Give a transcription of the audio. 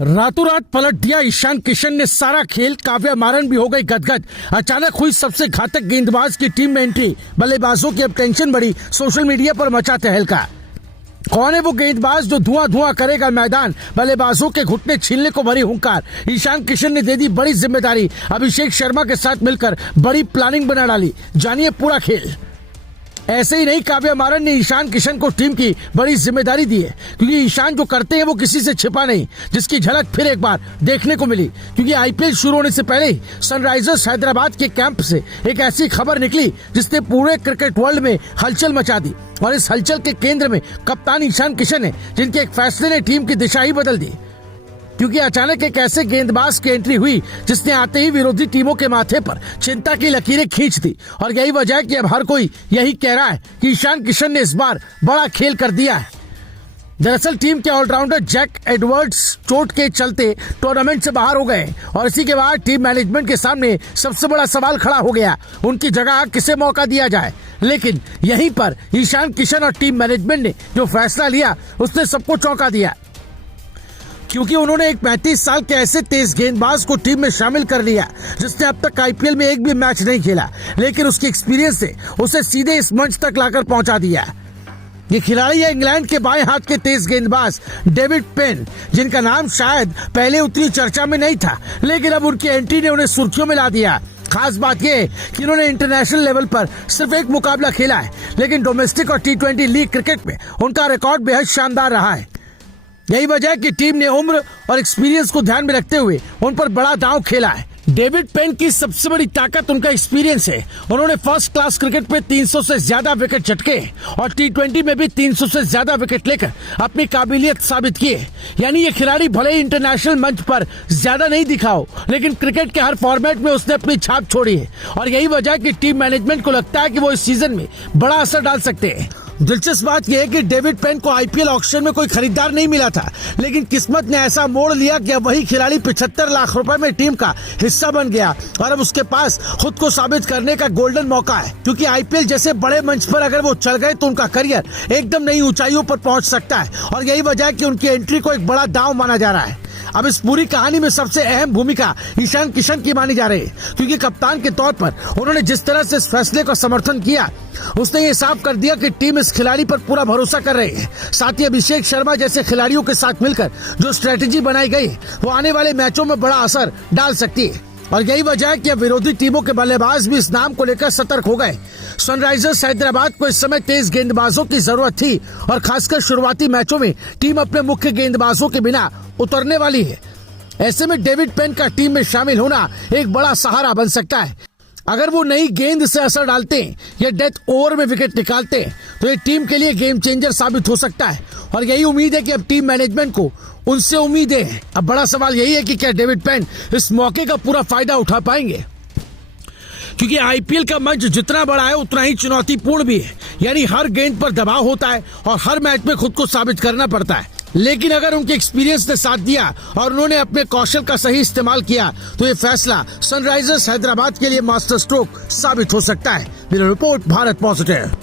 रातों रात पलट दिया ईशान किशन ने सारा खेल। काव्या मारन भी हो गई गदगद। अचानक हुई सबसे घातक गेंदबाज की टीम में एंट्री। बल्लेबाजों की अब टेंशन बढ़ी। सोशल मीडिया पर मचा तहलका। कौन है वो गेंदबाज जो धुआं धुआं करेगा मैदान? बल्लेबाजों के घुटने छीनने को भरी हुंकार। ईशान किशन ने दे दी बड़ी जिम्मेदारी। अभिषेक शर्मा के साथ मिलकर बड़ी प्लानिंग बना डाली। जानिए पूरा खेल। ऐसे ही नहीं, काव्या मारन ने ईशान किशन को टीम की बड़ी जिम्मेदारी दी है, क्योंकि ईशान जो करते हैं वो किसी से छिपा नहीं, जिसकी झलक फिर एक बार देखने को मिली। क्योंकि आईपीएल शुरू होने से पहले ही सनराइजर्स हैदराबाद के कैंप से एक ऐसी खबर निकली जिसने पूरे क्रिकेट वर्ल्ड में हलचल मचा दी। और इस हलचल के केंद्र में कप्तान ईशान किशन है, जिनके एक फैसले ने टीम की दिशा ही बदल दी। क्योंकि अचानक एक ऐसे गेंदबाज की एंट्री हुई जिसने आते ही विरोधी टीमों के माथे पर चिंता की लकीरें खींच दी। और यही वजह है कि अब हर कोई यही कह रहा है कि ईशान किशन ने इस बार बड़ा खेल कर दिया है। दरअसल टीम के ऑलराउंडर जैक एडवर्ड्स चोट के चलते टूर्नामेंट से बाहर हो गए और इसी के बाद टीम मैनेजमेंट के सामने सबसे बड़ा सवाल खड़ा हो गया, उनकी जगह किसे मौका दिया जाए। लेकिन यहीं पर ईशान किशन और टीम मैनेजमेंट ने जो फैसला लिया उसने सबको चौंका दिया, क्योंकि उन्होंने एक 35 साल के ऐसे तेज गेंदबाज को टीम में शामिल कर लिया जिसने अब तक आईपीएल में एक भी मैच नहीं खेला, लेकिन उसके एक्सपीरियंस से उसे सीधे इस मंच तक लाकर पहुंचा दिया। ये खिलाड़ी है इंग्लैंड के बाएं हाथ के तेज गेंदबाज डेविड पेन, जिनका नाम शायद पहले उतनी चर्चा में नहीं था, लेकिन अब उनकी एंट्री ने उन्हें सुर्खियों में ला दिया। खास बात यह है कि उन्होंने इंटरनेशनल लेवल पर सिर्फ एक मुकाबला खेला है, लेकिन डोमेस्टिक और T20 लीग क्रिकेट में उनका रिकॉर्ड बेहद शानदार रहा है। यही वजह है कि टीम ने उम्र और एक्सपीरियंस को ध्यान में रखते हुए उन पर बड़ा दांव खेला है। डेविड पेन की सबसे बड़ी ताकत उनका एक्सपीरियंस है। उन्होंने फर्स्ट क्लास क्रिकेट में 300 से ज्यादा विकेट झटके और T20 में भी 300 से ज्यादा विकेट लेकर अपनी काबिलियत साबित की है। यानी ये खिलाड़ी भले ही इंटरनेशनल मंच पर ज्यादा नहीं दिखा हो, लेकिन क्रिकेट के हर फॉर्मेट में उसने अपनी छाप छोड़ी है। और यही वजह है कि टीम मैनेजमेंट को लगता है कि वो इस सीजन में बड़ा असर डाल सकते हैं। दिलचस्प बात यह है कि डेविड पेन को आईपीएल ऑक्शन में कोई खरीदार नहीं मिला था, लेकिन किस्मत ने ऐसा मोड़ लिया कि अब वही खिलाड़ी 75 लाख रुपए में टीम का हिस्सा बन गया और अब उसके पास खुद को साबित करने का गोल्डन मौका है। क्योंकि आईपीएल जैसे बड़े मंच पर अगर वो चल गए तो उनका करियर एकदम नई ऊंचाइयों पर पहुंच सकता है। और यही वजह है कि उनकी एंट्री को एक बड़ा दांव माना जा रहा है। अब इस पूरी कहानी में सबसे अहम भूमिका ईशान किशन की मानी जा रही है, क्योंकि कप्तान के तौर पर उन्होंने जिस तरह से इस फैसले का समर्थन किया, उसने ये साफ कर दिया कि टीम इस खिलाड़ी पर पूरा भरोसा कर रही है। साथ ही अभिषेक शर्मा जैसे खिलाड़ियों के साथ मिलकर जो स्ट्रेटेजी बनाई गई वो आने वाले मैचों में बड़ा असर डाल सकती है। और यही वजह है कि अब विरोधी टीमों के बल्लेबाज भी इस नाम को लेकर सतर्क हो गए। सनराइजर्स हैदराबाद को इस समय तेज गेंदबाजों की जरूरत थी और खासकर शुरुआती मैचों में टीम अपने मुख्य गेंदबाजों के बिना उतरने वाली है। ऐसे में डेविड पेन का टीम में शामिल होना एक बड़ा सहारा बन सकता है। अगर वो नई गेंद से असर डालते हैं या डेथ ओवर में विकेट निकालते हैं तो ये टीम के लिए गेम चेंजर साबित हो सकता है। और यही उम्मीद है कि अब टीम मैनेजमेंट को उनसे उम्मीदें हैं। अब बड़ा सवाल यही है कि क्या डेविड पेन इस मौके का पूरा फायदा उठा पाएंगे, क्योंकि आईपीएल का मंच जितना बड़ा है उतना ही चुनौतीपूर्ण भी है। यानी हर गेंद पर दबाव होता है और हर मैच में खुद को साबित करना पड़ता है। लेकिन अगर उनके एक्सपीरियंस ने साथ दिया और उन्होंने अपने कौशल का सही इस्तेमाल किया तो ये फैसला सनराइजर्स हैदराबाद के लिए मास्टर स्ट्रोक साबित हो सकता है। Bureau report, Bharat positive.